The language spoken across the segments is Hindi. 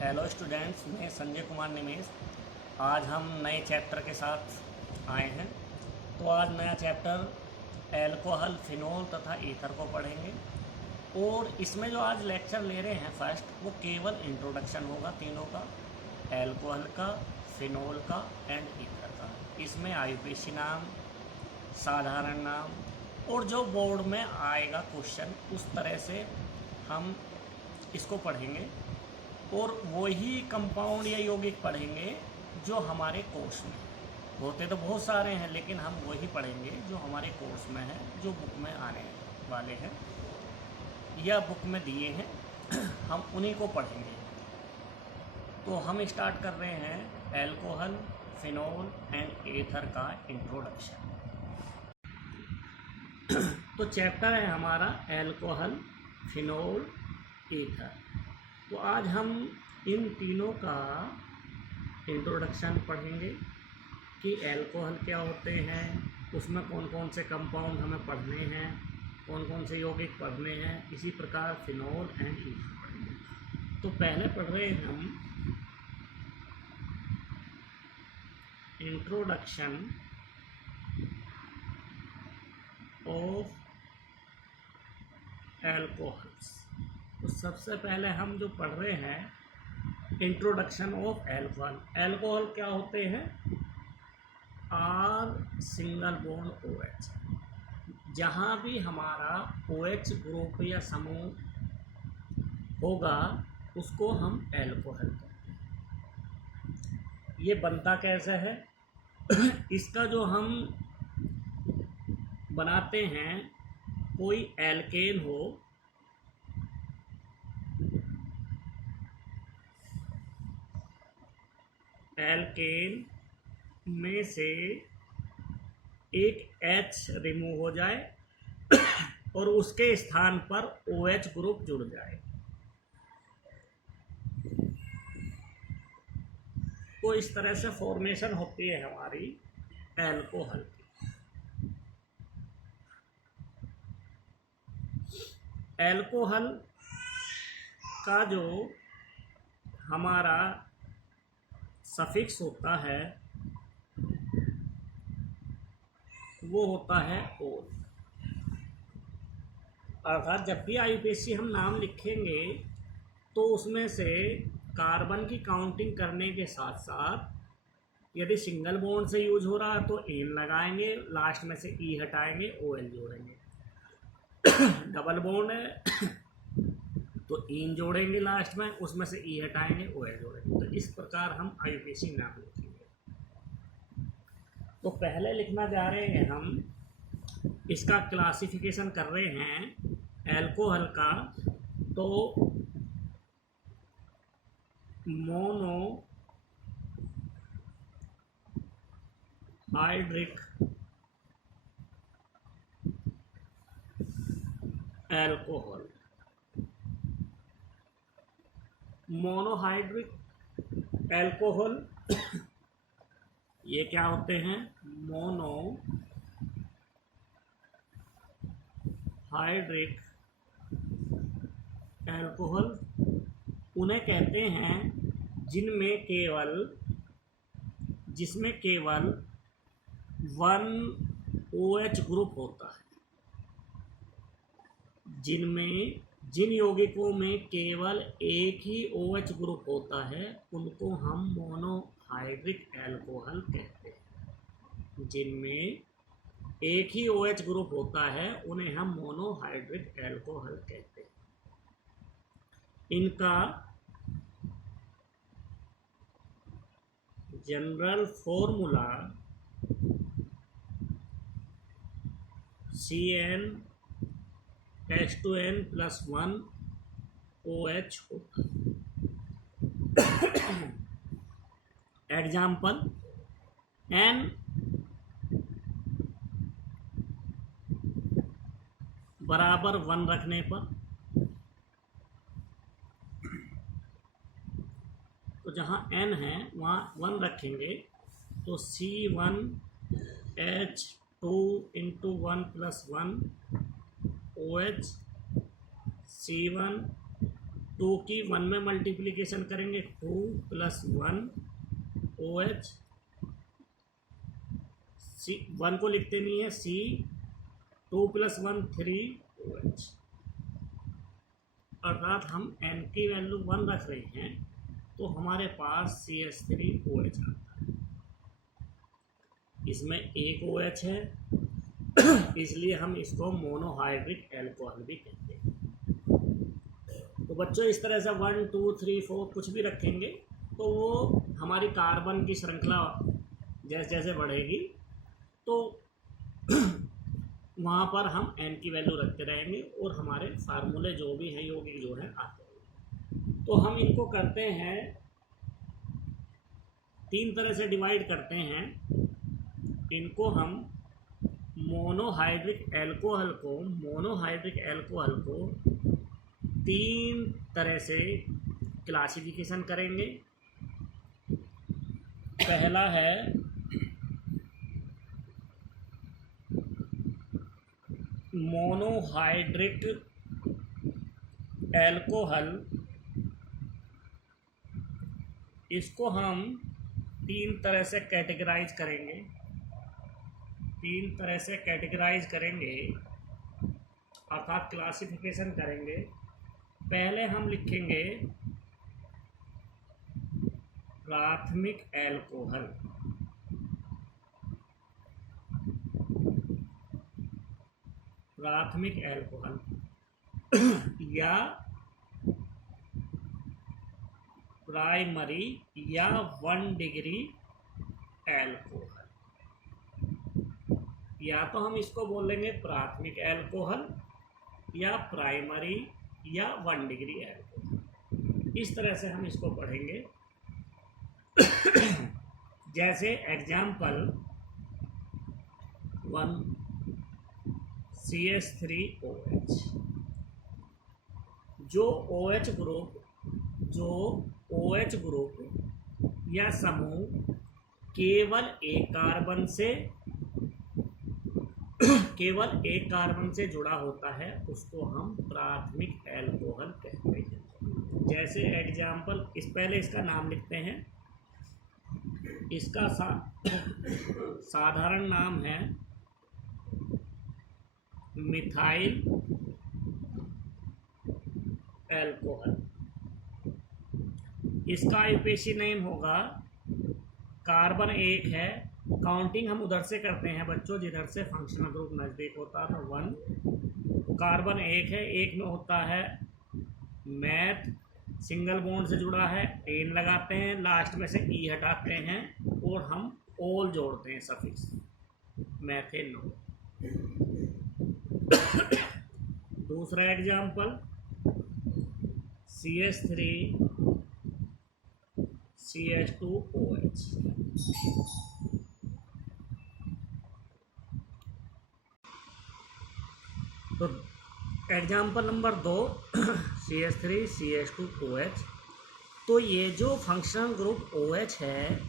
हेलो स्टूडेंट्स, मैं संजय कुमार निमेश। आज हम नए चैप्टर के साथ आए हैं। तो आज नया चैप्टर एल्कोहल, फिनोल तथा ईथर को पढ़ेंगे। और इसमें जो आज लेक्चर ले रहे हैं फर्स्ट, वो केवल इंट्रोडक्शन होगा तीनों का, एल्कोहल का, फिनोल का एंड ईथर का। इसमें आईयूपीएसी नाम, साधारण नाम और जो बोर्ड में आएगा क्वेश्चन, उस तरह से हम इसको पढ़ेंगे। और वही कंपाउंड या यौगिक पढ़ेंगे जो हमारे कोर्स में होते तो बहुत सारे हैं, लेकिन हम वही पढ़ेंगे जो हमारे कोर्स में है, जो बुक में आने वाले हैं या बुक में दिए हैं हम उन्हीं को पढ़ेंगे। तो हम स्टार्ट कर रहे हैं एल्कोहल, फिनोल एंड ईथर का इंट्रोडक्शन। तो चैप्टर है हमारा एल्कोहल, फिनोल, ईथर। तो आज हम इन तीनों का इंट्रोडक्शन पढ़ेंगे कि एल्कोहल क्या होते हैं, उसमें कौन कौन से कंपाउंड हमें पढ़ने हैं, कौन कौन से यौगिक पढ़ने हैं। इसी प्रकार फिनोल एंड ईथर पढ़ेंगे। तो पहले पढ़ रहे हैं हम इंट्रोडक्शन ऑफ एल्कोहल्स। तो सबसे पहले हम जो पढ़ रहे हैं इंट्रोडक्शन ऑफ एल्कोहल। एल्कोहल क्या होते हैं? R single bond OH। जहाँ भी हमारा OH ग्रुप या समूह होगा उसको हम एल्कोहल कहते हैं। ये बनता कैसे है? इसका जो हम बनाते हैं, कोई एल्केन हो, एल्केन में से एक H रिमूव हो जाए और उसके स्थान पर OH ग्रुप जुड़ जाए, तो इस तरह से फॉर्मेशन होती है हमारी एल्कोहल की। एल्कोहल का जो हमारा सफिक्स होता है वो होता है ओल। अर्थात जब भी आईयूपीएसी हम नाम लिखेंगे तो उसमें से कार्बन की काउंटिंग करने के साथ साथ यदि सिंगल बॉन्ड से यूज हो रहा है तो एन लगाएंगे, लास्ट में से ई हटाएंगे, OL जोड़ेंगे। डबल बॉन्ड है तो इन जोड़ेंगे लास्ट में, उसमें से ई हटाएंगे, OL जोड़ेंगे। तो इस प्रकार हम आईयूपीएसी नाम लिखेंगे। तो पहले लिखना जा रहे हैं हम, इसका क्लासिफिकेशन कर रहे हैं एल्कोहल का। तो mono hydric alcohol. Monohydric alcohol ये क्या होते हैं? मोनो हाइड्रिक एल्कोहल उन्हें कहते हैं जिसमें केवल 1 OH ग्रुप होता है। जिन यौगिकों में केवल एक ही OH ग्रुप होता है उनको हम मोनोहाइड्रिक एल्कोहल कहते हैं। जिनमें एक ही OH ग्रुप होता है उन्हें हम मोनोहाइड्रिक एल्कोहल कहते हैं। इनका जनरल फॉर्मूला CnH2n+1 OH होता है। एग्जाम्पल, N बराबर 1 रखने पर, तो जहाँ N है वहाँ 1 रखेंगे तो C1H2 × 1+1 OH, C1 2 की 1 में मल्टीप्लीकेशन करेंगे 2 + 1 OH, C1 को लिखते नहीं है, C 2 + 1 3 OH, अर्थात हम n की वैल्यू 1 रख रहे हैं तो हमारे पास CH3OH आता है। इसमें एक OH है इसलिए हम इसको मोनोहाइड्रिक एल्कोहल भी कहते हैं। तो बच्चों इस तरह से 1 2 3 4 कुछ भी रखेंगे तो वो हमारी कार्बन की श्रृंखला जैसे जैसे बढ़ेगी तो वहाँ पर हम n की वैल्यू रखते रहेंगे और हमारे फार्मूले जो भी हैं यौगिक जो हैं आते हैं। तो हम इनको करते हैं 3 तरह से डिवाइड करते हैं। इनको हम मोनोहाइड्रिक एल्कोहल को 3 तरह से क्लासिफिकेशन करेंगे। पहला है मोनोहाइड्रिक एल्कोहल, इसको हम 3 तरह से कैटेगराइज करेंगे, अर्थात क्लासिफिकेशन करेंगे। पहले हम लिखेंगे प्राथमिक एल्कोहल, या प्राइमरी या 1 डिग्री एल्कोहल, या तो हम इसको बोलेंगे प्राथमिक एल्कोहल या प्राइमरी या 1 डिग्री एल्कोहल। इस तरह से हम इसको पढ़ेंगे। जैसे एग्जाम्पल 1 CH3OH, जो OH ग्रुप या समूह केवल एक कार्बन से जुड़ा होता है उसको हम प्राथमिक एल्कोहल कहते हैं। जैसे एग्जाम्पल पहले इसका नाम लिखते हैं। इसका साधारण नाम है मिथाइल एल्कोहल। इसका आईयूपीएसी नेम होगा, कार्बन 1 है, काउंटिंग हम उधर से करते हैं बच्चों जिधर से फंक्शनल ग्रुप नज़दीक होता है। 1 कार्बन 1 है, 1 में होता है मैथ, सिंगल बॉन्ड से जुड़ा है, एन लगाते हैं, लास्ट में से ई हटाते हैं और हम ओल जोड़ते हैं सफिक्स मैथेनॉल। दूसरा एग्जाम्पल CH3CH2OH। तो एग्जाम्पल नंबर 2 CH3CH2OH। तो ये जो फंक्शनल ग्रुप OH है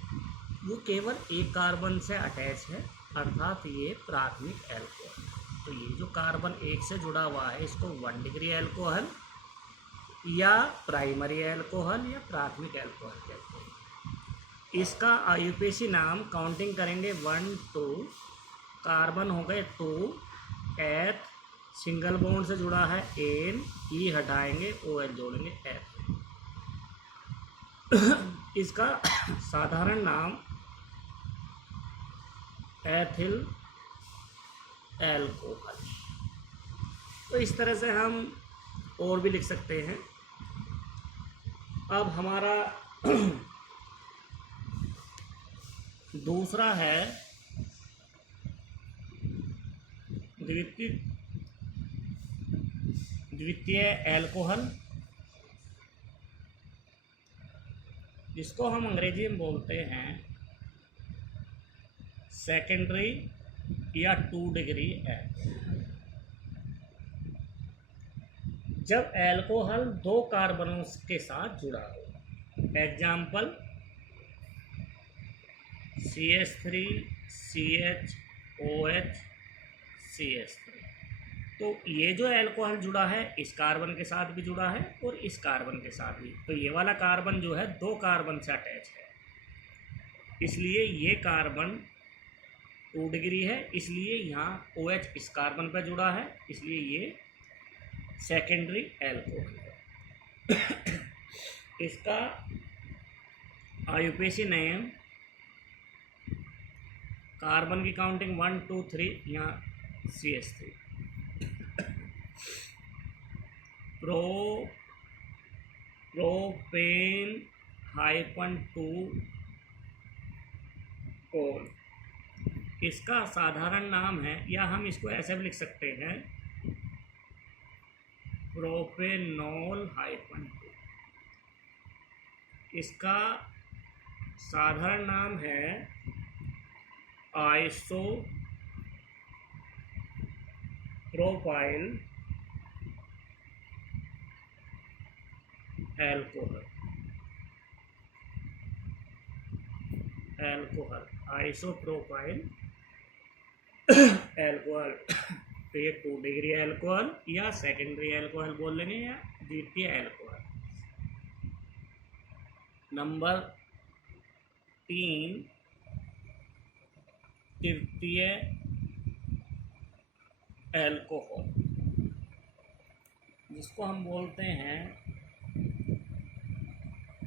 वो केवल एक कार्बन से अटैच है, अर्थात ये प्राथमिक एल्कोहल। तो ये जो कार्बन 1 से जुड़ा हुआ है इसको 1 डिग्री एल्कोहल या प्राइमरी एल्कोहल या प्राथमिक एल्कोहल कहते हैं। इसका आईयूपीएसी नाम काउंटिंग करेंगे 1 2, कार्बन हो गए 2, एथ, सिंगल बॉन्ड से जुड़ा है एन, ई हटाएंगे, OH जोड़ेंगे एथ। इसका साधारण नाम एथिल एल्कोहल। तो इस तरह से हम और भी लिख सकते हैं। अब हमारा दूसरा है द्वितीय एल्कोहल, जिसको हम अंग्रेजी में बोलते हैं सेकेंडरी या 2 डिग्री एल्कोहल। जब एल्कोहल 2 कार्बनों के साथ जुड़ा हो। Example CH3CHOH CH3। तो ये जो एल्कोहल जुड़ा है इस कार्बन के साथ भी जुड़ा है और इस कार्बन के साथ भी, तो ये वाला कार्बन जो है 2 कार्बन से अटैच है, इसलिए ये कार्बन 2 डिग्री है, इसलिए यहाँ OH इस कार्बन पर जुड़ा है, इसलिए ये सेकेंडरी एल्कोहल है। इसका आईयूपीएसी नेम, कार्बन की काउंटिंग 1 2 3, यहाँ CH3, प्रोपेन -2 कोल, इसका साधारण नाम है, या हम इसको ऐसे भी लिख सकते हैं प्रोपेनॉल -2। इसका साधारण नाम है आइसोप्रोपाइल एल्कोहल, आइसोप्रोपाइल एल्कोहल। तो ये 2 डिग्री एल्कोहल या सेकेंडरी एल्कोहल बोल लेंगे, या द्वितीय एल्कोहल। नंबर 3 तृतीय एल्कोहल, जिसको हम बोलते हैं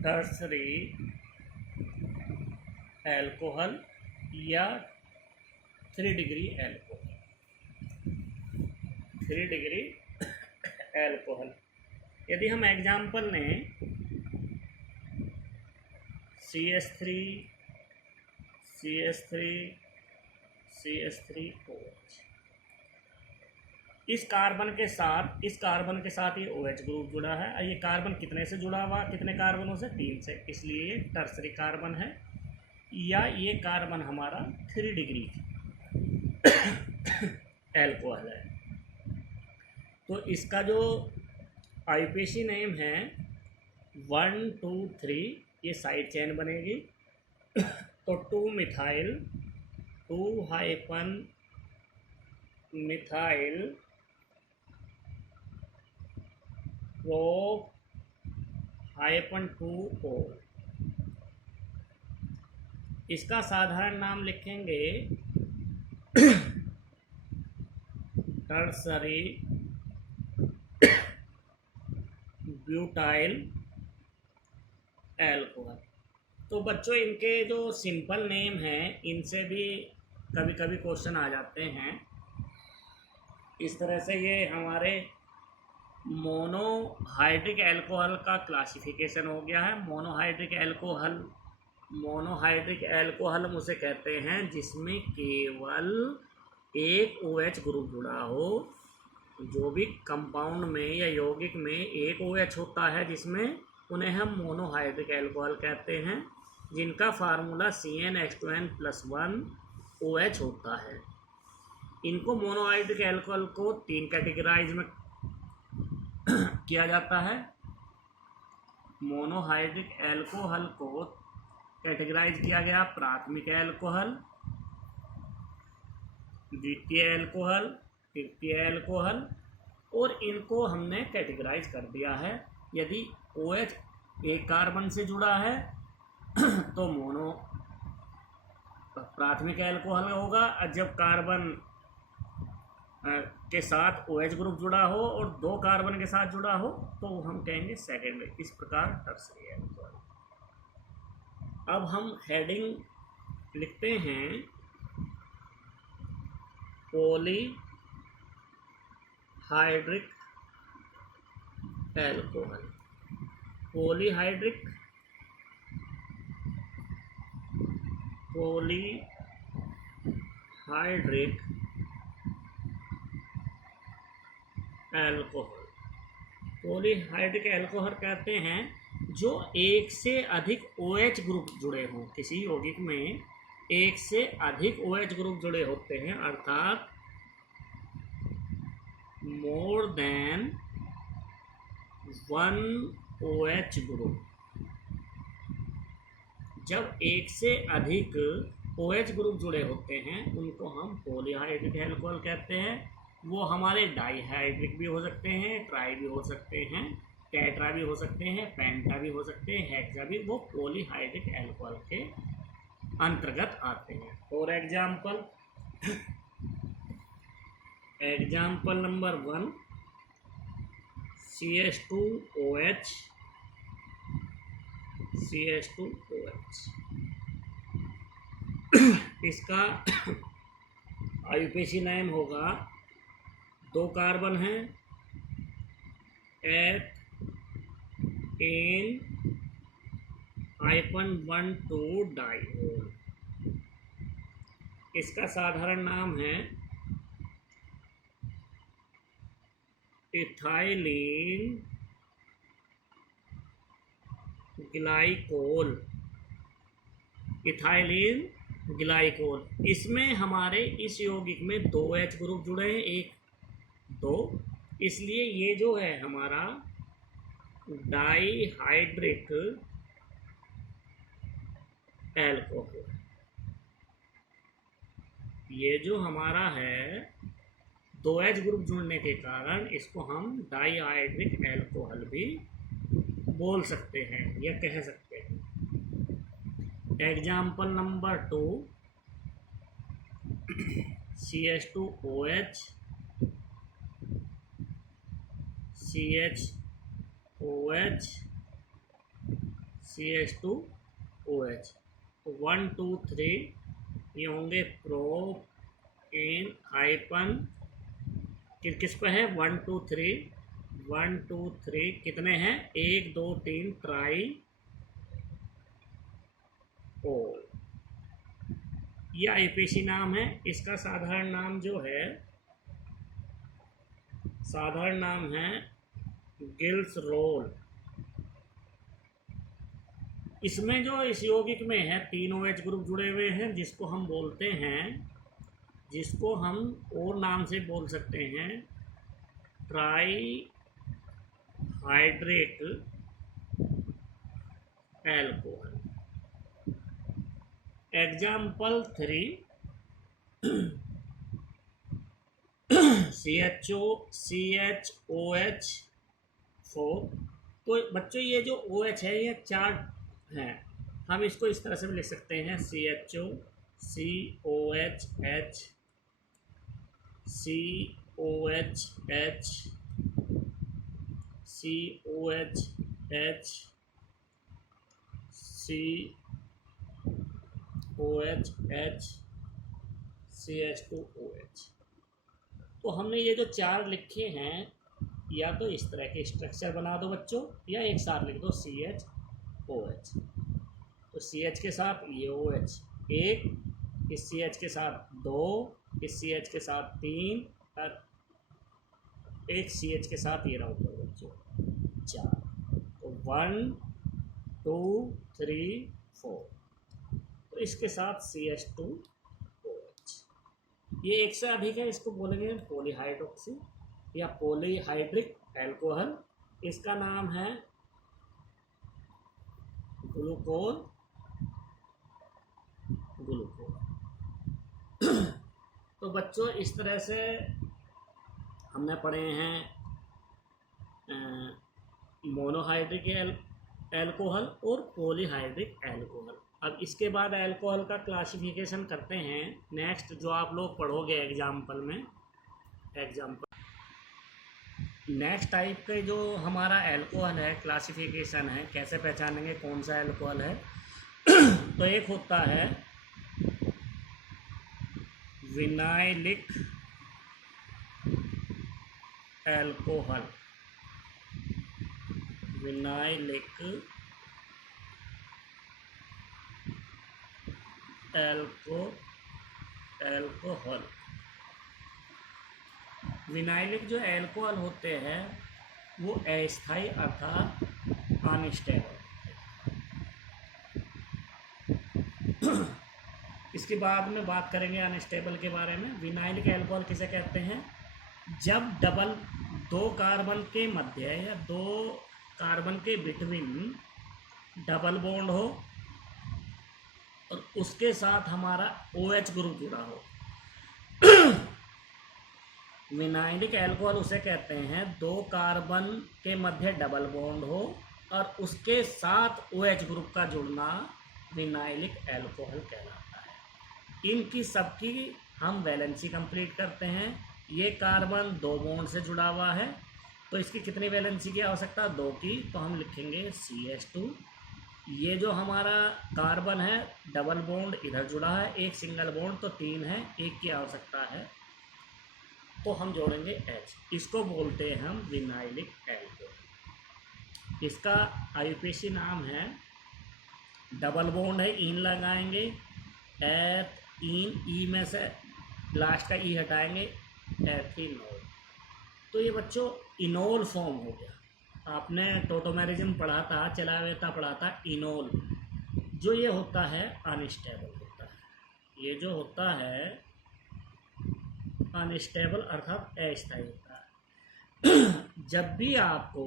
टर्सरी एल्कोहल या 3 डिग्री एल्कोहल। 3 डिग्री एल्कोहल, यदि हम एग्जाम्पल लें CH3 CH3OH, इस कार्बन के साथ ये OH ग्रुप जुड़ा है, और ये कार्बन कितने से जुड़ा हुआ, कितने कार्बनों से, 3 से, इसलिए ये टर्सरी कार्बन है, या ये कार्बन हमारा 3 डिग्री एल्कोहल है। तो इसका जो आईयूपीएसी नेम है 1 2 3, ये साइड चेन बनेगी, तो 2 मिथाइल -2 इसका साधारण नाम लिखेंगे टर्सरी ब्यूटाइल एल्कोहल। तो बच्चों, इनके जो सिंपल नेम हैं इनसे भी कभी कभी क्वेश्चन आ जाते हैं। इस तरह से ये हमारे मोनोहाइड्रिक एल्कोहल का क्लासिफिकेशन हो गया है। मोनोहाइड्रिक एल्कोहल हम उसे कहते हैं जिसमें केवल एक OH ग्रुप जुड़ा हो। जो भी कंपाउंड में या यौगिक में एक OH होता है जिसमें, उन्हें हम मोनोहाइड्रिक एल्कोहल कहते हैं, जिनका फार्मूला CnH2n+1 OH होता है। इनको मोनोहाइड्रिक एल्कोहल को 3 कैटेगराइज में किया जाता है। मोनोहाइड्रिक एल्कोहल को कैटेगराइज किया गया प्राथमिक एल्कोहल, द्वितीय एल्कोहल, तृतीय एल्कोहल, और इनको हमने कैटेगराइज कर दिया है। यदि OH एक कार्बन से जुड़ा है तो मोनो प्राथमिक एल्कोहल होगा, और जब कार्बन के साथ OH ग्रुप जुड़ा हो और 2 कार्बन के साथ जुड़ा हो तो हम कहेंगे सेकेंडरी। इस प्रकार टर्सरी एल्कोहल। अब हम हेडिंग लिखते हैं polyhydric alcohol. Polyhydric alcohol. Polyhydric alcohol कहते हैं जो एक से अधिक OH ग्रुप जुड़े हों। किसी यौगिक में एक से अधिक OH ग्रुप जुड़े होते हैं, अर्थात मोर देन 1 OH ग्रुप। जब एक से अधिक OH ग्रुप जुड़े होते हैं उनको हम पॉलीहाइड्रिक एल्कोहल कहते हैं। वो हमारे डाईहाइड्रिक भी हो सकते हैं, ट्राई भी हो सकते हैं, टेट्रा भी हो सकते हैं, पेंटा भी हो सकते हैं, हेक्सा भी, वो पॉलीहाइड्रिक एल्कोहल के अंतर्गत आते हैं। For example number 1 CH2OH। इसका आईयूपीएसी नेम होगा, 2 कार्बन हैं, N-2 डाइओल। इसका साधारण नाम है इथाइलिन ग्लाइकोल। Ethylene glycol. इसमें हमारे इस यौगिक में 2 H ग्रुप जुड़े हैं, 1 2, इसलिए ये जो है हमारा डाईहाइड्रिक एल्कोहल। ये जो हमारा है 2 H ग्रुप जुड़ने के कारण इसको हम डाईहाइड्रिक एल्कोहल भी बोल सकते हैं या कह सकते हैं। एग्जाम्पल नंबर 2 CH2OH, CH2OH, 1 2 3 ये होंगे प्रोपेन हाइपन, किस पे है 1 2 3 कितने हैं 1 2 3 ट्राई ओल। ये आईयूपीएसी नाम है। इसका साधारण नाम है गिल्स रोल। इसमें जो इस यौगिक में है 3 OH ग्रुप जुड़े हुए हैं, जिसको हम और नाम से बोल सकते हैं ट्राईहाइड्रेट एल्कोहल। Example 3 CHOH4। तो बच्चों ये जो OH है ये 4 हैं, हम इसको इस तरह से भी लिख सकते हैं CHO COHH COHH COHH COHH CH2OH। तो हमने ये जो 4 लिखे हैं, या तो इस तरह के स्ट्रक्चर बना दो बच्चों, या एक साथ लिख दो CHOH। तो CH के साथ ये OH 1, इस CH के साथ 2, इस CH के साथ 3 और एक CH के साथ ये रहा ऊपर बच्चों 4। तो 1 2 3 4। तो इसके साथ CH2OH। ये एक से अधिक है, इसको बोलेंगे पॉलीहाइड्रोक्सी या पॉलीहाइड्रिक एल्कोहल। इसका नाम है ग्लूकोल। तो बच्चों इस तरह से हमने पढ़े हैं मोनोहाइड्रिक एल्कोहल और पॉलीहाइड्रिक एल्कोहल। अब इसके बाद एल्कोहल का क्लासिफिकेशन करते हैं नेक्स्ट, जो आप लोग पढ़ोगे एग्जाम्पल में। नेक्स्ट टाइप के जो हमारा एल्कोहल है, क्लासिफिकेशन है, कैसे पहचानेंगे कौन सा एल्कोहल है। तो एक होता है vinylic alcohol. Vinylic alcohol. Vinylic जो एल्कोहल होते हैं वो अस्थायी अर्थात अनस्टेबल। इसके बाद में बात करेंगे अनस्टेबल के बारे में। विनाइलिक एल्कोहल किसे कहते हैं? जब 2 कार्बन के मध्य या 2 कार्बन के बिटवीन डबल बॉन्ड हो और उसके साथ हमारा OH ग्रुप जुड़ा हो। विनाइलिक अल्कोहल उसे कहते हैं दो कार्बन के मध्य डबल बॉन्ड हो और उसके साथ OH ग्रुप का जुड़ना विनाइलिक अल्कोहल कहलाता है। इनकी सबकी हम वैलेंसी कंप्लीट करते हैं। ये कार्बन दो बॉन्ड से जुड़ा हुआ है, तो इसकी कितनी वैलेंसी की आवश्यकता? दो की, तो हम लिखेंगे CH2। ये जो हमारा कार्बन है डबल बॉन्ड इधर जुड़ा है, एक सिंगल बॉन्ड तो तीन है, एक की आवश्यकता है, तो हम जोड़ेंगे H। इसको बोलते हैं हम विनाइलिक अल्कोहल। इसका IUPAC नाम है, डबल बॉन्ड है, इन लगाएंगे, इन, ई में से लास्ट का ई हटाएंगे, एथिनॉल। तो ये बच्चों इनोल फॉर्म हो गया। आपने टोटोमेरिज्म पढ़ा था, चलावेता पढ़ा था, इनोल। जो ये होता है अनस्टेबल होता है। ये जो होता है अनस्टेबल अर्थात अस्थायी होता है। जब भी आपको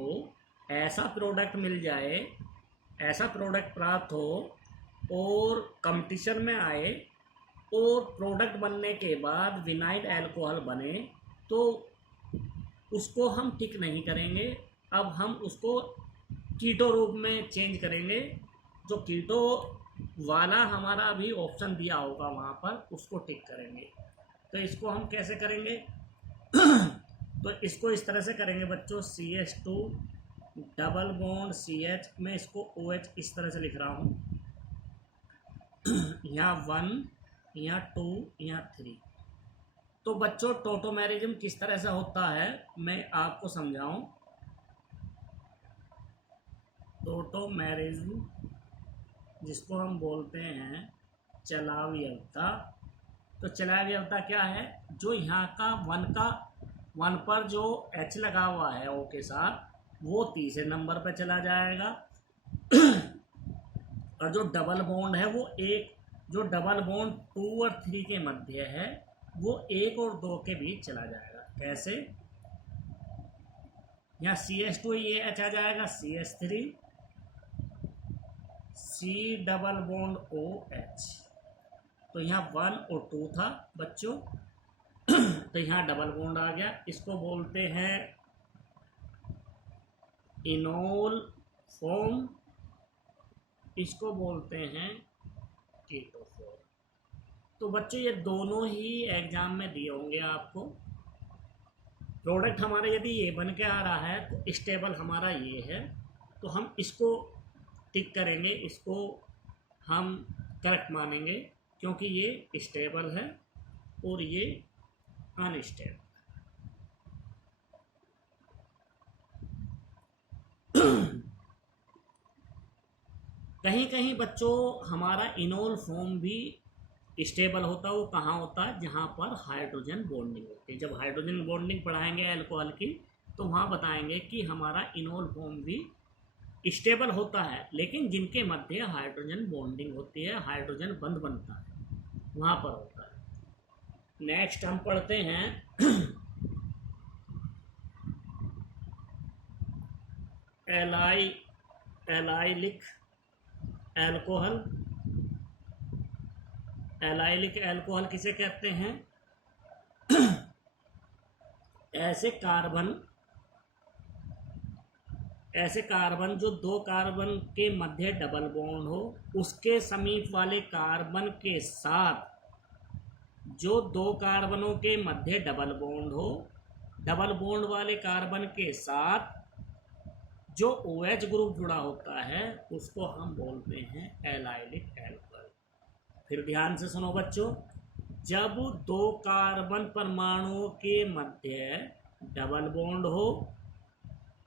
ऐसा प्रोडक्ट मिल जाए, ऐसा प्रोडक्ट प्राप्त हो और कंपटीशन में आए और प्रोडक्ट बनने के बाद विनाइल अल्कोहल बने, तो उसको हम टिक नहीं करेंगे। अब हम उसको कीटो रूप में चेंज करेंगे। जो कीटो वाला हमारा अभी ऑप्शन दिया होगा वहाँ पर, उसको टिक करेंगे। तो इसको हम कैसे करेंगे? तो इसको इस तरह से करेंगे बच्चों, CH2 डबल बॉन्ड CH में इसको OH इस तरह से लिख रहा हूँ, यहाँ 1, यहाँ 2, यहाँ 3। तो बच्चों टोटोमेरिज्म किस तरह से होता है मैं आपको समझाऊं। टोटोमेरिज्म जिसको हम बोलते हैं चलावयवता। तो चलावयवता क्या है? जो यहाँ का वन पर जो H लगा हुआ है O के साथ, वो तीसरे नंबर पर चला जाएगा। और जो डबल बॉन्ड है वो एक, जो डबल बॉन्ड 2 और 3 के मध्य है, वो 1 और 2 के बीच चला जाएगा। कैसे? यहाँ CH2 ये H आ जाएगा, CH3, C double bond OH। तो यहाँ 1 और 2 था बच्चों, तो यहाँ डबल बॉन्ड आ गया। इसको बोलते हैं इनोल फॉर्म, इसको बोलते हैं कीटो फॉर्म। तो बच्चों ये दोनों ही एग्जाम में दिए होंगे आपको। प्रोडक्ट हमारा यदि ये बन के आ रहा है तो स्टेबल हमारा ये है, तो हम इसको टिक करेंगे, इसको हम करेक्ट मानेंगे, क्योंकि ये स्टेबल है और ये अनस्टेबल। कहीं कहीं बच्चों हमारा इनोल फॉर्म भी स्टेबल होता है। वो कहाँ होता है? जहाँ पर हाइड्रोजन बॉन्डिंग होती है। जब हाइड्रोजन बॉन्डिंग पढ़ाएंगे अल्कोहल की, तो वहाँ बताएंगे कि हमारा इनोल फॉर्म भी स्टेबल होता है, लेकिन जिनके मध्य हाइड्रोजन बॉन्डिंग होती है, हाइड्रोजन बंध बनता है, वहाँ पर होता है। नेक्स्ट हम पढ़ते हैं एलाइलिक अल्कोहल। एलाइलिक अल्कोहल किसे कहते हैं? ऐसे कार्बन जो दो कार्बन के मध्य डबल बॉन्ड हो, उसके समीप वाले कार्बन के साथ जो दो कार्बनों के मध्य डबल बॉन्ड हो, डबल बॉन्ड वाले कार्बन के साथ जो OH ग्रुप जुड़ा होता है, उसको हम बोलते हैं एलाइलिक अल्कोहल। फिर ध्यान से सुनो बच्चों, जब दो कार्बन परमाणुओं के मध्य डबल बॉन्ड हो,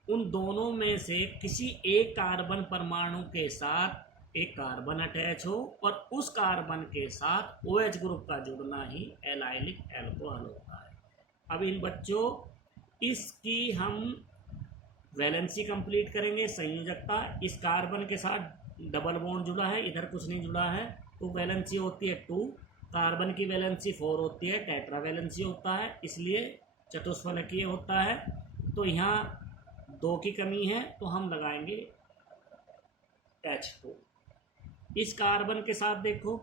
उन दोनों में से किसी एक कार्बन परमाणु के साथ एक कार्बन अटैच हो और उस कार्बन के साथ OH ग्रुप का जुड़ना ही एलाइलिक अल्कोहल होता है। अब इन बच्चों इसकी हम वैलेंसी कंप्लीट करेंगे, संयोजकता। इस कार्बन के साथ डबल बॉन्ड जुड़ा है, इधर कुछ नहीं जुड़ा है, तो वैलेंसी होती है 2। कार्बन की वैलेंसी 4 होती है, टेट्रा वैलेंसी होता है, इसलिए चतुष्फलकीय होता है। तो यहाँ 2 की कमी है, तो हम लगाएंगे H2। इस कार्बन के साथ देखो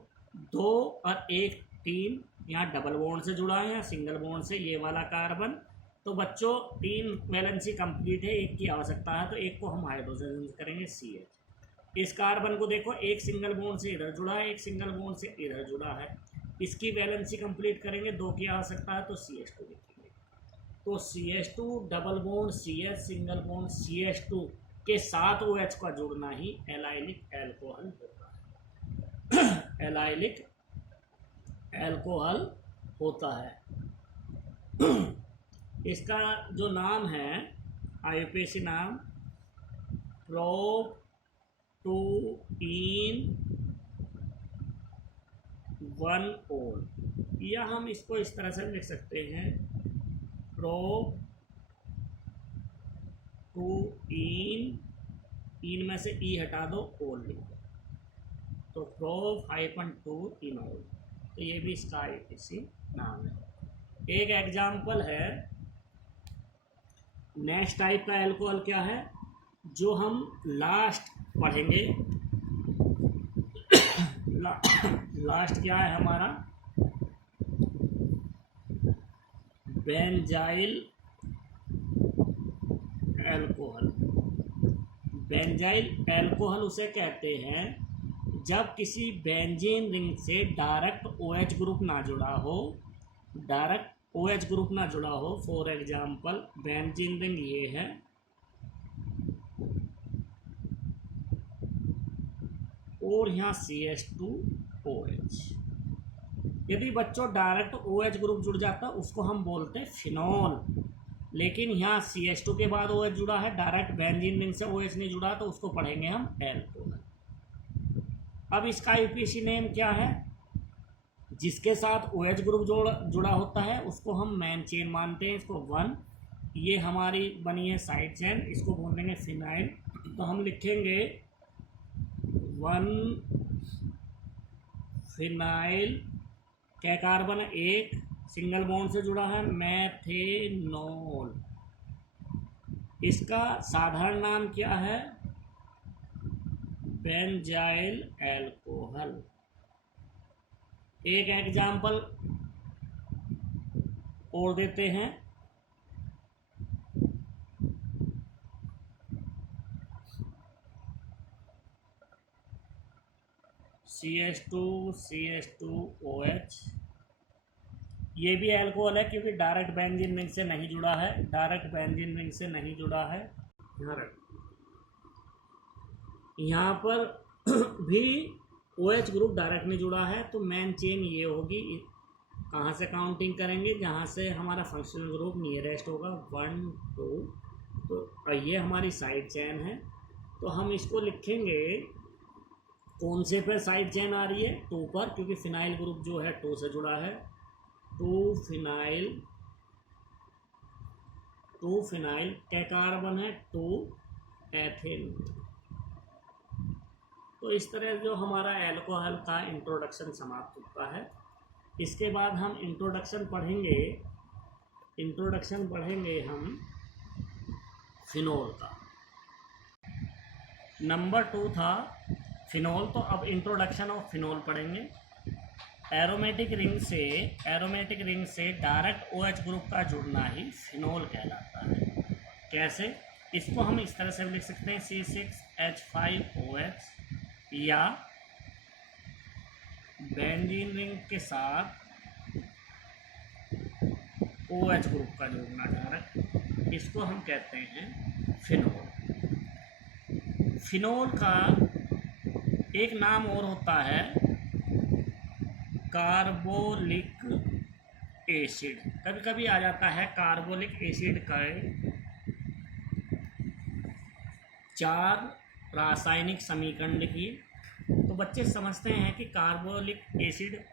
2 और 1 3, यहाँ डबल बॉन्ड से जुड़ा है, यहाँ सिंगल बॉन्ड से ये वाला कार्बन, तो बच्चों 3 वैलेंसी कंप्लीट है, एक की आवश्यकता है, तो एक को हम हाइड्रोजन करेंगे CH। इस कार्बन को देखो, एक सिंगल बॉन्ड से इधर जुड़ा है, एक सिंगल बॉन्ड से इधर जुड़ा है, इसकी वैलेंसी कंप्लीट करेंगे, 2 की आवश्यकता है तो CH2 लिखेंगे। तो CH2 double bond CH single bond CH2 के साथ OH का जुड़ना ही एलाइलिक एल्कोहल होता है। एलाइलिक एल्कोहल होता है। इसका जो नाम है IUPAC नाम प्रोटोइन 1-ol, या हम इसको इस तरह से लिख सकते हैं प्रोटोइन, इन में से ई हटा दो, ओल लिख दो, तो प्रो-2-इनोल। तो ये भी इसका IUPAC नाम है। एक एग्जाम्पल है नेक्स्ट टाइप का एल्कोहल क्या है, जो हम लास्ट पढ़ेंगे। लास्ट क्या है हमारा, बेंजाइल एल्कोहल। बेंजाइल एल्कोहल उसे कहते हैं जब किसी बेंजीन रिंग से डायरेक्ट OH ग्रुप ना जुड़ा हो, डायरेक्ट OH ग्रुप ना जुड़ा हो। फॉर एग्जाम्पल बेंजीन रिंग ये है, और यहाँ CH2OH। यदि बच्चों डायरेक्ट OH ग्रुप जुड़ जाता उसको हम बोलते हैं फिनॉल, लेकिन यहाँ CH2 के बाद OH जुड़ा है, डायरेक्ट बेंजीन रिंग से OH नहीं जुड़ा, तो उसको पढ़ेंगे हम एल्कोहल। अब इसका IUPAC नेम क्या है, जिसके साथ OH ग्रुप जुड़ा होता है उसको हम मेन चेन मानते हैं, इसको 1। ये हमारी बनी है साइड चेन, इसको बोल देंगे फिनाइल। तो हम लिखेंगे 1 फिनाइल, क्या कार्बन है, एक सिंगल बॉन्ड से जुड़ा है, मेथेनॉल। इसका साधारण नाम क्या है, बेंजाइल एल्कोहल। एक एग्जाम्पल और देते हैं, CH2OH। ये भी एल्कोहल है क्योंकि डायरेक्ट बेंजीन रिंग से नहीं जुड़ा है, डायरेक्ट बेंजीन रिंग से नहीं जुड़ा है। यहाँ पर भी OH ग्रुप डायरेक्ट नहीं जुड़ा है, तो मेन चेन ये होगी। कहाँ से काउंटिंग करेंगे, जहाँ से हमारा फंक्शनल ग्रुप नियरेस्ट होगा 1 2। तो ये हमारी साइड चेन है, तो हम इसको लिखेंगे कौन से पर साइड चेन आ रही है, 2 पर, क्योंकि फिनाइल ग्रुप जो है 2 से जुड़ा है। 2 फिनाइल क्या कार्बन है, 2 एथेन। तो इस तरह जो हमारा एल्कोहल का इंट्रोडक्शन समाप्त होता है। इसके बाद हम इंट्रोडक्शन पढ़ेंगे हम फिनोल का। नंबर 2 था फिनोल, तो अब इंट्रोडक्शन ऑफ फिनोल पढ़ेंगे। एरोमेटिक रिंग से डायरेक्ट OH ग्रुप का जुड़ना ही फिनोल कहलाता है। कैसे, इसको हम इस तरह से लिख सकते हैं C6H5OH, या बेंजीन रिंग के साथ OH ग्रुप का जुड़ना डायरेक्ट, इसको हम कहते हैं फिनोल। फिनोल का एक नाम और होता है कार्बोलिक एसिड। कभी कभी आ जाता है कार्बोलिक एसिड का 4 रासायनिक समीकरण लिखिए। तो बच्चे समझते हैं कि कार्बोलिक एसिड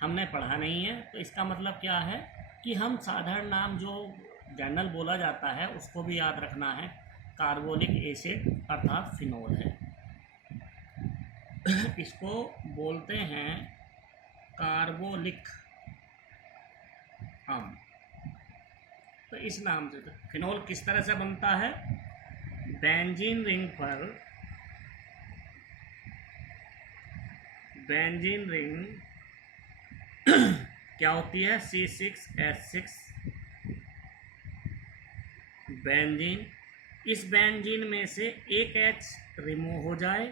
हमने पढ़ा नहीं है, तो इसका मतलब क्या है कि हम साधारण नाम जो जनरल बोला जाता है उसको भी याद रखना है। कार्बोलिक एसिड अर्थात फिनोल है, इसको बोलते हैं कार्बोलिक अम्ल। तो इस नाम से फिनोल किस तरह से बनता है, बेंजीन रिंग क्या होती है, C6H6 बेंजीन, इस बेंजीन में से एक H रिमूव हो जाए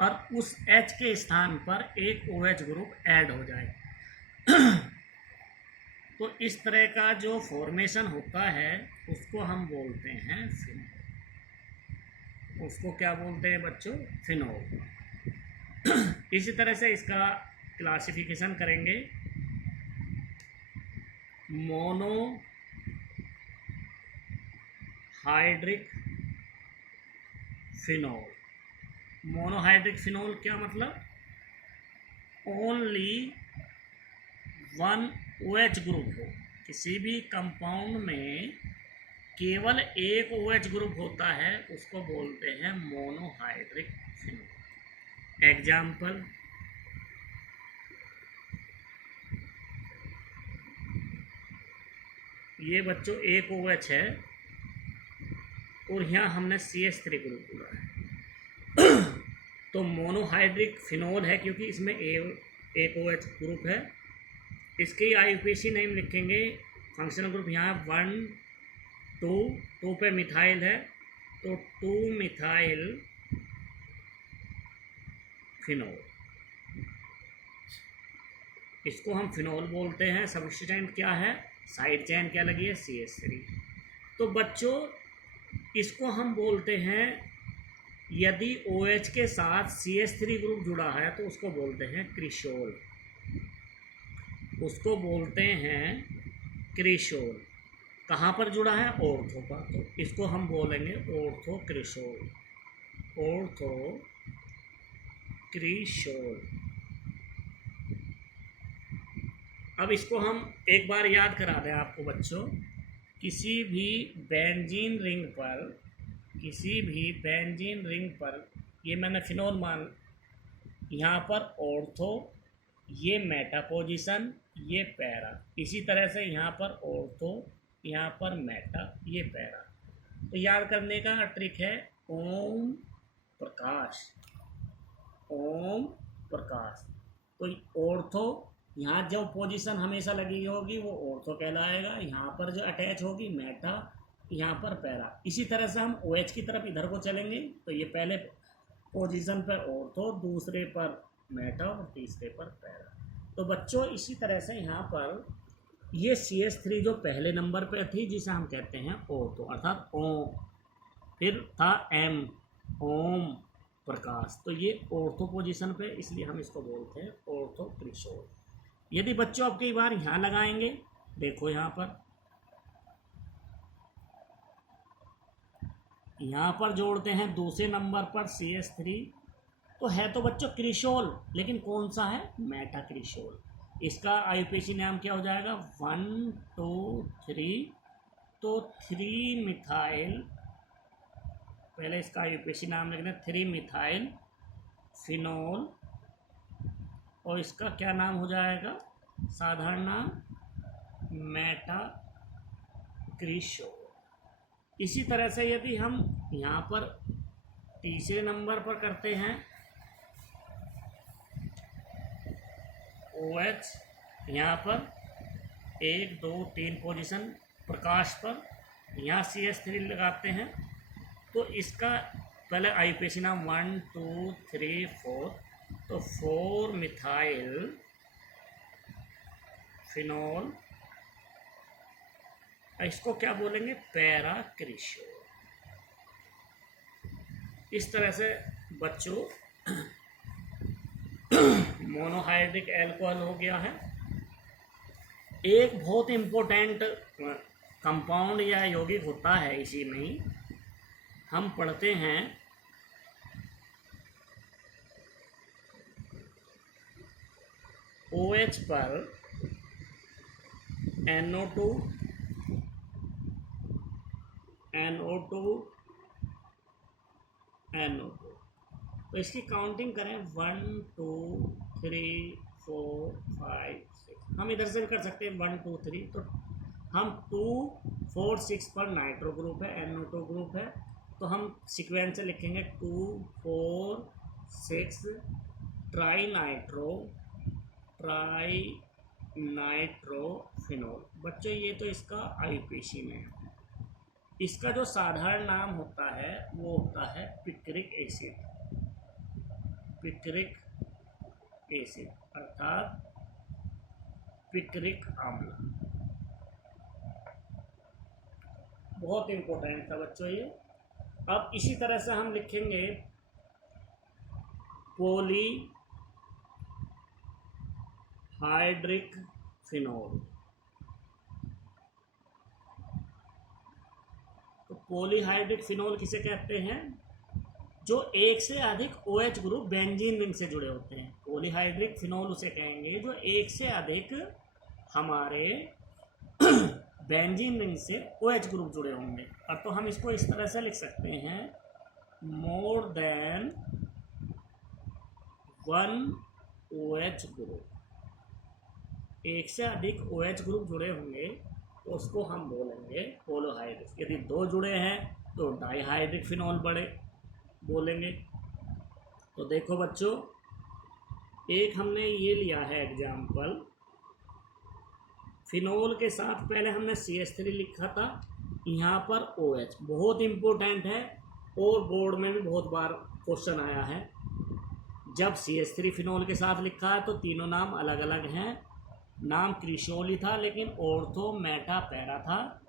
और उस H के स्थान पर एक OH ग्रुप ऐड हो जाए। तो इस तरह का जो फॉर्मेशन होता है उसको हम बोलते हैं फिनोल। उसको क्या बोलते हैं बच्चों? फिनोल। इसी तरह से इसका क्लासिफिकेशन करेंगे। Mono hydric phenol. Monohydric phenol क्या मतलब? ओनली वन OH ग्रुप हो, किसी भी कंपाउंड में केवल एक OH ग्रुप होता है, उसको बोलते हैं मोनोहाइड्रिक फिनोल। एग्जाम्पल, ये बच्चों एक OH है और यहाँ हमने CH3 ग्रुप लिया है। तो मोनोहाइड्रिक फिनोल है क्योंकि इसमें एक OH ग्रुप है। इसके IUPAC नेम लिखेंगे। फंक्शनल ग्रुप यहाँ 1 2 पे मिथाइल है तो 2 मिथाइल फिनोल, इसको हम फिनोल बोलते हैं। सब्स्टिट्यूएंट क्या है? साइड चेन क्या लगी है? CH3। तो बच्चों इसको हम बोलते हैं, यदि OH के साथ CH3 ग्रुप जुड़ा है तो उसको बोलते हैं क्रिशोल। उसको बोलते हैं क्रिशोल। कहाँ पर जुड़ा है? ऑर्थो पर, तो इसको हम बोलेंगे ऑर्थो क्रिशोल। ऑर्थो क्रिशोल। अब इसको हम एक बार याद करा दें आपको बच्चों। किसी भी बेंजीन रिंग पर ये मैंने फिनोल मान, यहाँ पर ऑर्थो, ये मेटा पोजीशन, ये पैरा। इसी तरह से यहाँ पर ऑर्थो, यहाँ पर मेटा, ये पैरा। तो याद करने का ट्रिक है ओम प्रकाश। ओम प्रकाश। तो ऑर्थो, यहाँ जो पोजीशन हमेशा लगी होगी वो ऑर्थो कहलाएगा। यहाँ पर जो अटैच होगी मेटा, यहाँ पर पैरा। इसी तरह से हम OH की तरफ इधर को चलेंगे तो ये पहले पोजीशन पर ऑर्थो, दूसरे पर मेटा और तीसरे पर पैरा। तो बच्चों इसी तरह से यहाँ पर ये CH3 जो पहले नंबर पर थी जिसे हम कहते हैं ऑर्थो अर्थात ओम, फिर था M, ओम प्रकाश। तो ये ऑर्थो पोजीशन पे, इसलिए हम इसको बोलते हैं ऑर्थो क्रिशोल। यदि बच्चों अब कई बार यहाँ लगाएंगे, देखो यहाँ पर जोड़ते हैं दूसरे नंबर पर CH3, तो है तो बच्चों क्रिशोल, लेकिन कौन सा है? मेटा क्रिशोल। इसका IUPAC नाम क्या हो जाएगा? 1 2 3। तो 3 मिथाइल, पहले इसका IUPAC नाम लिखना 3 मिथाइल फिनोल, और इसका क्या नाम हो जाएगा? साधारण नाम मेटा क्रिशोल। इसी तरह से यदि हम यहाँ पर तीसरे नंबर पर करते हैं OH, यहाँ पर 1 2 3 पोजीशन प्रकाश पर, यहाँ CH3 लगाते हैं तो इसका पहले IUPAC नाम 1 2 3 4। तो 4 मिथाइल फिनोल, इसको क्या बोलेंगे? पैरा क्रिशोल। इस तरह से बच्चों मोनोहाइड्रिक अल्कोहल हो गया है। एक बहुत इम्पोर्टेंट कंपाउंड या यौगिक होता है, इसी में ही हम पढ़ते हैं OH पर NO2 तो इसकी काउंटिंग करें 1 2 3 4 5 6। हम इधर से भी कर सकते हैं 1 2 3। तो हम 2 4 6 पर नाइट्रो ग्रुप है, NO2 ग्रुप है, तो हम सीक्वेंस से लिखेंगे 2 4 6 ट्राई नाइट्रो फिनोल। बच्चों ये तो इसका IUPAC में है। इसका जो साधारण नाम होता है वो होता है पिक्रिक एसिड, पिक्रिक एसिड अर्थात पिक्रिक अम्ल। बहुत इंपॉर्टेंट था बच्चों ये। अब इसी तरह से हम लिखेंगे पॉली हाइड्रिक फिनोल। तो पॉलीहाइड्रिक फिनोल किसे कहते हैं? जो एक से अधिक OH ग्रुप बेंजीन रिंग से जुड़े होते हैं। पॉलीहाइड्रिक फिनोल उसे कहेंगे जो एक से अधिक हमारे बेंजीन रिंग से OH ग्रुप जुड़े होंगे। अब तो हम इसको इस तरह से लिख सकते हैं, मोर देन 1 OH ग्रुप। एक से अधिक OH ग्रुप जुड़े होंगे तो उसको हम बोलेंगे पॉलीहाइड्रिक। यदि 2 जुड़े हैं तो डाईहाइड्रिक फिनोल बोलेंगे। तो देखो बच्चों, एक हमने ये लिया है एग्जाम्पल, फिनोल के साथ पहले हमने CH3 लिखा था, यहाँ पर OH। बहुत इम्पोर्टेंट है और बोर्ड में भी बहुत बार क्वेश्चन आया है। जब CH3 फिनोल के साथ लिखा है तो तीनों नाम अलग अलग हैं। नाम क्रिशोल ही था लेकिन ऑर्थो मेटा पैरा था।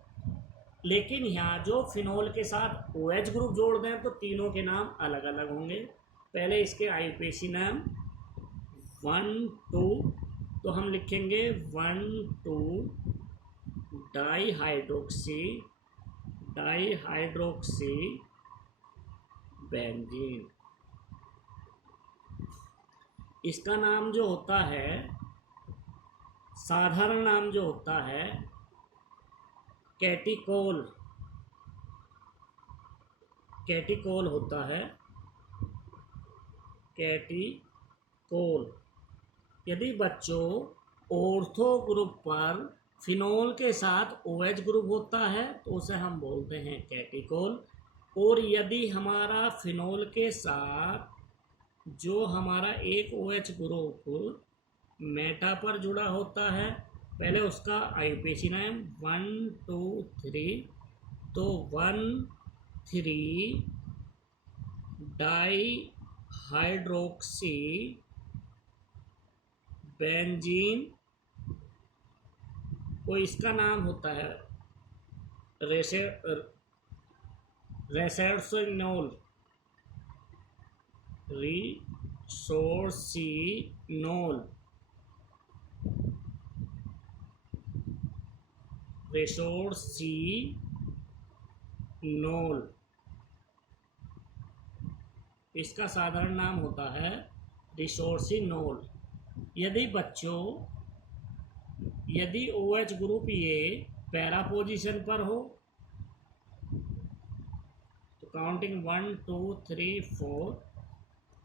लेकिन यहाँ जो फिनोल के साथ OH ग्रुप जोड़ दें तो तीनों के नाम अलग अलग होंगे। पहले इसके आईयूपीएसी नाम 1 2, तो हम लिखेंगे 1 2 डाईहाइड्रोक्सी बेंजीन। इसका नाम जो होता है, साधारण नाम जो होता है कैटिकोल होता है, कैटिकोल। यदि बच्चों ऑर्थो ग्रुप पर फिनोल के साथ OH ग्रुप होता है तो उसे हम बोलते हैं कैटिकोल। और यदि हमारा फिनोल के साथ जो हमारा एक OH ग्रुप मेटा पर जुड़ा होता है, पहले उसका आईयूपीएसी नाम 1 2 3, तो 1 3 डाईहाइड्रोक्सी बेंजीन, तो इसका नाम होता है रेसोर्सिनोल, रेसोर्सिनोल। इसका साधारण नाम होता है रेसोर्सिनोल। यदि OH ग्रुप ये पैरा पोजीशन पर हो तो काउंटिंग 1 2 3 4,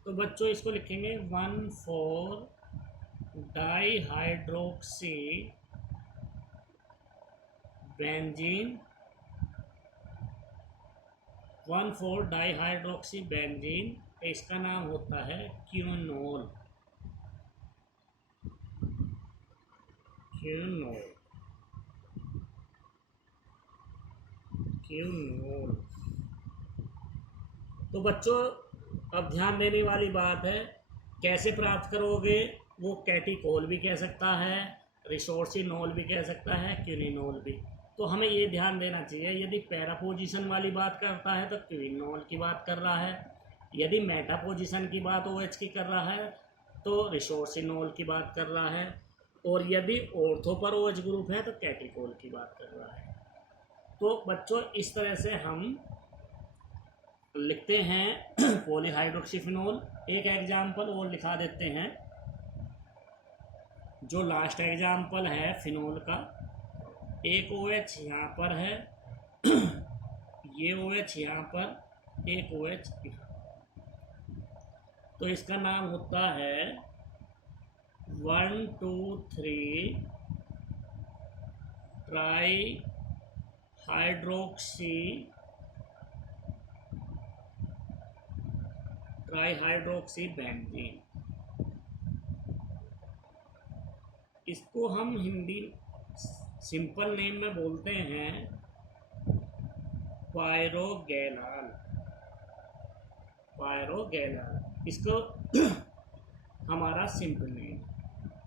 तो बच्चों इसको लिखेंगे 1 4 डाईहाइड्रोक्सी बेंजीन, 1 4 डाईहाइड्रोक्सी बेंजीन। इसका नाम होता है क्यूनोल। तो बच्चों अब ध्यान देने वाली बात है, कैसे प्राप्त करोगे? वो कैटिकोल भी कह सकता है, रिसोर्सिनोल भी कह सकता है, क्यूनिनोल भी। तो हमें ये ध्यान देना चाहिए, यदि पैरा पोजीशन वाली बात करता है तो क्यूनिनोल की बात कर रहा है, यदि मेटा पोजीशन की बात OH की कर रहा है तो रिसोर्सिनोल की बात कर रहा है, और यदि ऑर्थो पर OH ग्रुप है तो कैटिकोल की बात कर रहा है। तो बच्चों इस तरह से हम लिखते हैं पॉलीहाइड्रोक्सीफिनोल। एक एग्जाम्पल और लिखा देते हैं, जो लास्ट एग्जाम्पल है फिनोल का। एक OH यहाँ पर है, ये OH यहाँ पर, एक OH यहाँ। तो इसका नाम होता है 1 2 3 ट्राईहाइड्रोक्सी बेंजीन। इसको हम हिंदी सिंपल नेम में बोलते हैं पायरोगैनाल, पायरोगैनाल इसको हमारा सिंपल नेम।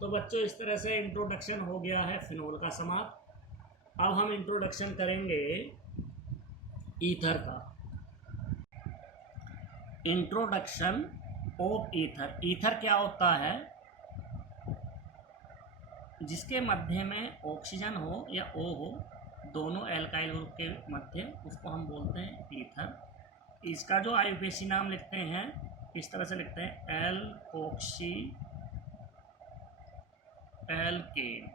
तो बच्चों इस तरह से इंट्रोडक्शन हो गया है फिनोल का समाप्त। अब हम इंट्रोडक्शन करेंगे ईथर का। Introduction of ether. ईथर क्या होता है? जिसके मध्य में ऑक्सीजन हो या O हो, दोनों एल्काइल ग्रुप के मध्य, उसको हम बोलते हैं ईथर। इसका जो आईयूपीएसी नाम लिखते हैं इस तरह से लिखते हैं एल्कोक्सी एल्केन।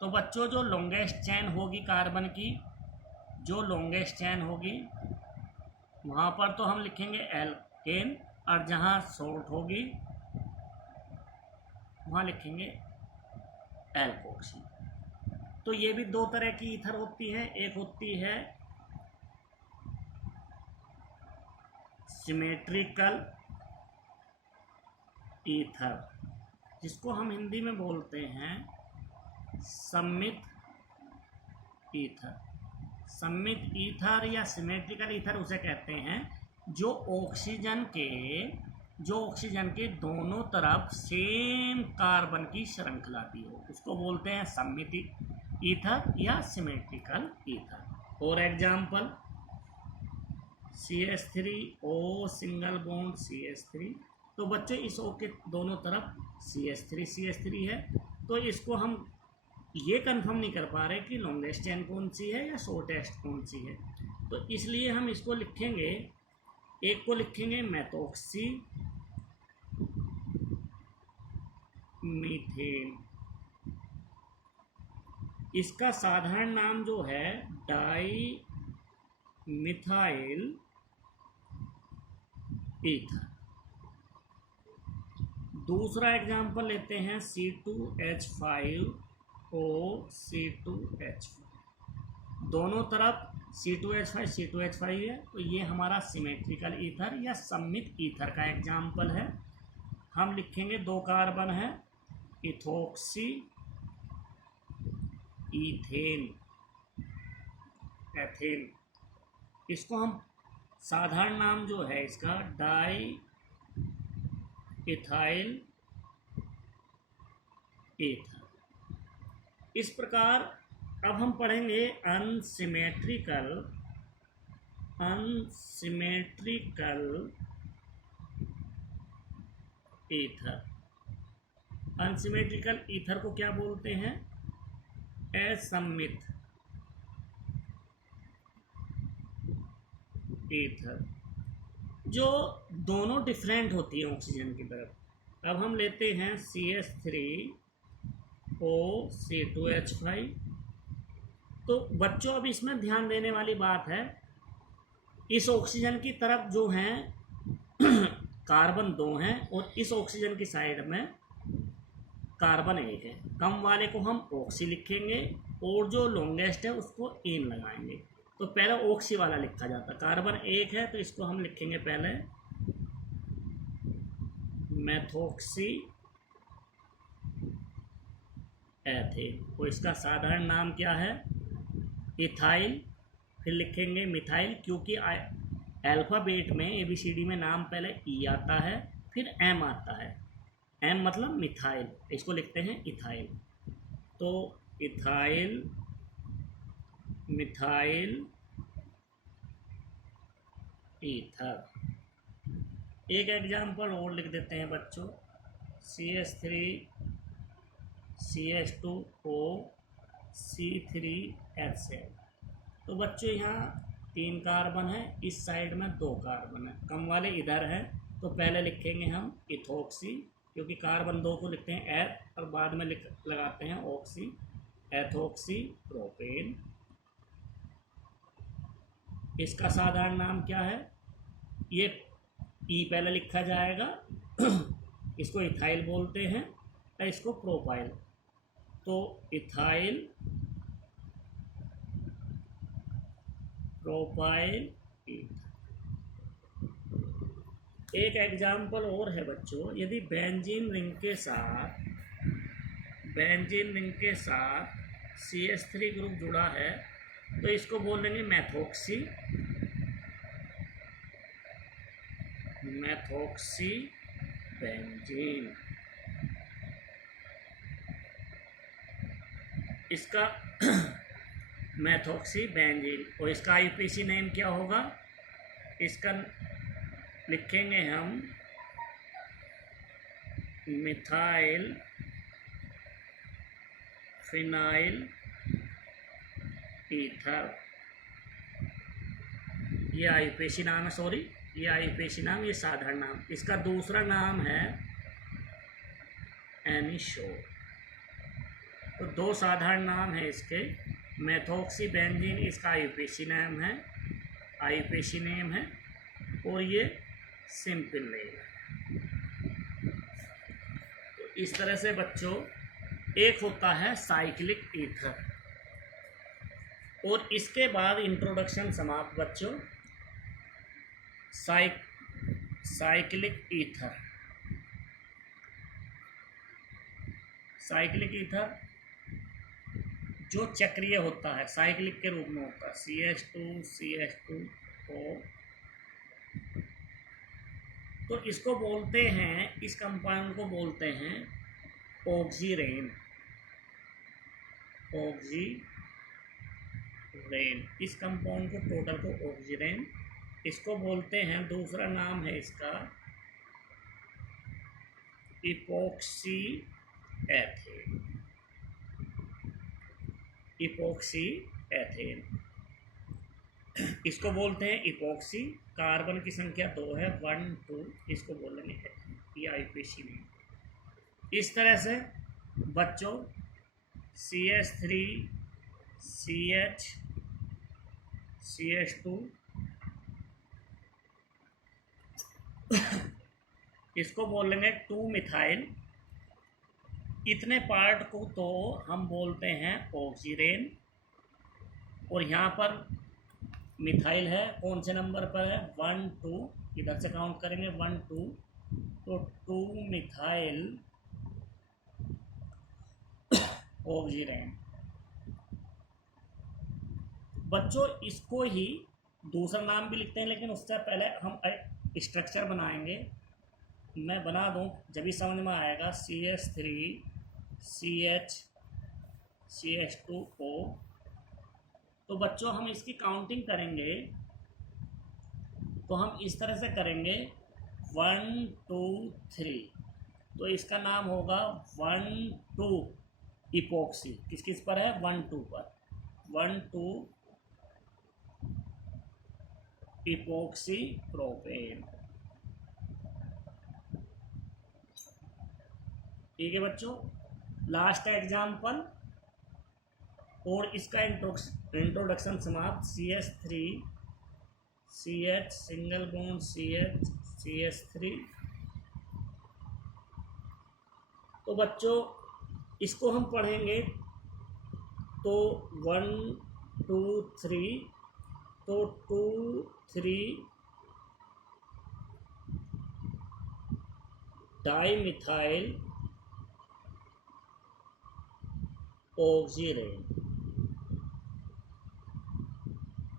तो बच्चों जो लॉन्गेस्ट चेन होगी कार्बन की, जो लॉन्गेस्ट चेन होगी वहाँ पर तो हम लिखेंगे एल्केन, और जहाँ शॉर्ट होगी वहाँ लिखेंगे एल्कोक्सी। तो ये भी दो तरह की ईथर होती है। एक होती है सिमेट्रिकल ईथर, जिसको हम हिंदी में बोलते हैं सममित ईथर। सममित ईथर या सिमेट्रिकल ईथर उसे कहते हैं जो ऑक्सीजन के दोनों तरफ सेम कार्बन की श्रृंखला दी हो, उसको बोलते हैं सममित ईथर या सिमेट्रिकल ईथर। और example CH3O single bond CH3। तो बच्चे इस O के दोनों तरफ CH3 है। तो इसको हम ये कंफर्म नहीं कर पा रहे कि लॉन्गेस्ट चेन कौन सी है या शॉर्टेस्ट कौन सी है। तो इसलिए हम इसको लिखेंगे, एक को लिखेंगे मेथॉक्सी मीथेन। इसका साधारण नाम जो है डाई मिथाइल ईथर। दूसरा एग्जाम्पल लेते हैं C2H5O C2H5। दोनों तरफ C2H5 है, तो ये हमारा सिमेट्रिकल ईथर या सममित ईथर का एग्जाम्पल है। हम लिखेंगे दो कार्बन है इथोक्सी ईथेन एथेन। इसको हम साधारण नाम जो है इसका डाई इथाइल ईथर। इस प्रकार अब हम पढ़ेंगे अनसिमेट्रिकल ईथर। अनसिमेट्रिकल ईथर को क्या बोलते हैं? असममित ईथर, जो दोनों डिफरेंट होती है ऑक्सीजन की तरफ। अब हम लेते हैं CH3O C2H5। तो बच्चों अब इसमें ध्यान देने वाली बात है, इस ऑक्सीजन की तरफ जो हैं कार्बन 2 हैं और इस ऑक्सीजन की साइड में कार्बन 1 है। कम वाले को हम ऑक्सी लिखेंगे और जो लॉन्गेस्ट है उसको इन लगाएंगे। तो पहले ऑक्सी वाला लिखा जाता है। कार्बन 1 है तो इसको हम लिखेंगे पहले मेथॉक्सी एथेन। तो इसका साधारण नाम क्या है? इथाइल। फिर लिखेंगे मिथाइल, क्योंकि अल्फ़ाबेट में ABCD में नाम पहले E आता है फिर M आता है। M मतलब मिथाइल, इसको लिखते हैं इथाइल। तो इथाइल मिथाइल ईथर। एक एग्जाम्पल और लिख देते हैं बच्चों, CH3 CH2O C3H7। तो बच्चों यहाँ 3 कार्बन है, इस साइड में 2 कार्बन है, कम वाले इधर हैं। तो पहले लिखेंगे हम इथोक्सी, क्योंकि कार्बन 2 को लिखते हैं एथ और बाद में लगाते हैं ऑक्सी, एथोक्सी प्रोपेन। इसका साधारण नाम क्या है? ये ई पहले लिखा जाएगा इसको इथाइल बोलते हैं और इसको प्रोपाइल। तो इथाइल प्रोपाइल ईथर। एक एग्जाम्पल और है बच्चों, यदि बेंजीन रिंग के साथ CH3 ग्रुप जुड़ा है तो इसको बोल देंगे मैथोक्सी बेंजीन। इसका मैथोक्सी बेंजीन। और इसका आईपीसी नेम क्या होगा? इसका लिखेंगे हम मिथाइल फिनाइल ईथर। ये आईपीसी नाम है, सॉरी, ये आईपीसी नाम, ये साधारण नाम। इसका दूसरा नाम है एनिशोर। तो दो साधारण नाम है इसके। मैथोक्सी बेंजीन इसका आईपीसी नाम है, आईपीसी नेम है, और ये सिंपल नेम है। तो इस तरह से बच्चों एक होता है साइक्लिक ईथर। और इसके बाद इंट्रोडक्शन समाप्त बच्चों। साइक्लिक ईथर, साइक्लिक ईथर जो चक्रीय होता है, साइक्लिक के रूप में होता है, CH2CH2O। तो इसको बोलते हैं, इस कंपाउंड को बोलते हैं ऑक्सीरेन। इस कंपाउंड को टोटल को ऑक्सीरेन इसको बोलते हैं। दूसरा नाम है इसका इपोक्सी एथेन। इसको बोलते हैं इपोक्सी। कार्बन की संख्या 2 है, 1 2। इसको बोलेंगे ये आईपीसी में। इस तरह से बच्चों CH3 CH CH2 इसको बोलेंगे 2 मिथाइल। इतने पार्ट को तो हम बोलते हैं ऑक्सीरेन। और यहाँ पर मिथाइल है, कौन से नंबर पर है? 1 2। इधर से काउंट करेंगे 1 2, तो 2 मिथाइल ऑक्सीरेन। बच्चों इसको ही दूसरा नाम भी लिखते हैं, लेकिन उससे पहले हम स्ट्रक्चर बनाएंगे। मैं बना दूं जब भी समझ में आएगा। CH3 CH CH2O। तो बच्चों हम इसकी काउंटिंग करेंगे तो हम इस तरह से करेंगे 1 2 3। तो इसका नाम होगा 1 2 इपोक्सी। किस किस पर है? 1 2 पर। 1 2 इपोक्सी प्रोपेन। ठीक है बच्चों। लास्ट एग्जाम्पल और इसका इंट्रोडक्शन समाप्त। CH3 CH single bond CH CH3। तो बच्चों इसको हम पढ़ेंगे तो 1 2 3, तो 2 3 डाइमिथाइल ऑक्सीरेन।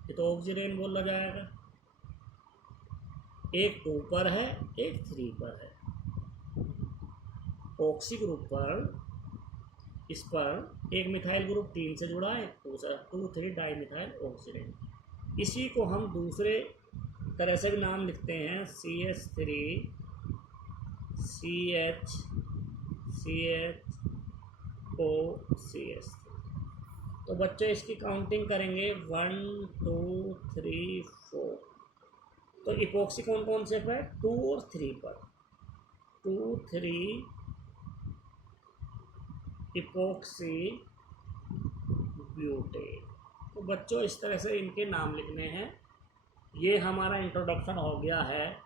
ये तो ऑक्सीरेन बोला जाएगा। एक 2 पर है, एक 3 पर है। ऑक्सी ग्रुप पर, इस पर एक मिथाइल ग्रुप 3 से जुड़ा है, दूसरा 2 3 डाइमिथाइल ऑक्सीरेन। इसी को हम दूसरे तरह से भी नाम लिखते हैं CH3 CH CHO CH3। तो बच्चों इसकी काउंटिंग करेंगे 1 2 3 4। तो इपोक्सी कौन कौन से पर? 2 और 3 पर। 2 3 इपोक्सी ब्यूटेन। तो बच्चों इस तरह से इनके नाम लिखने हैं। ये हमारा इंट्रोडक्शन हो गया है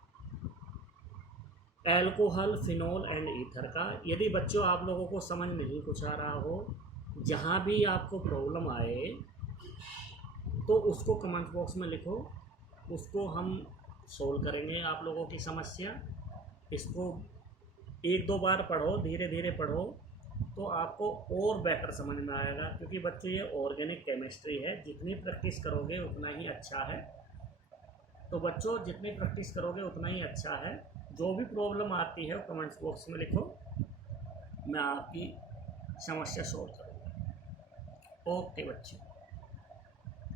एल्कोहल फिनोल एंड ईथर का। यदि बच्चों आप लोगों को समझ नहीं कुछ आ रहा हो, जहाँ भी आपको प्रॉब्लम आए तो उसको कमेंट बॉक्स में लिखो, उसको हम सोल्व करेंगे आप लोगों की समस्या। इसको 1 2 बार पढ़ो, धीरे धीरे पढ़ो, तो आपको और बेटर समझ में आएगा, क्योंकि बच्चों ये ऑर्गेनिक केमिस्ट्री है, जितनी प्रैक्टिस करोगे उतना ही अच्छा है। तो बच्चों जितनी प्रैक्टिस करोगे उतना ही अच्छा है। जो भी प्रॉब्लम आती है कमेंट्स बॉक्स में लिखो, मैं आपकी समस्या सॉल्व करूँगा। ओके बच्चों।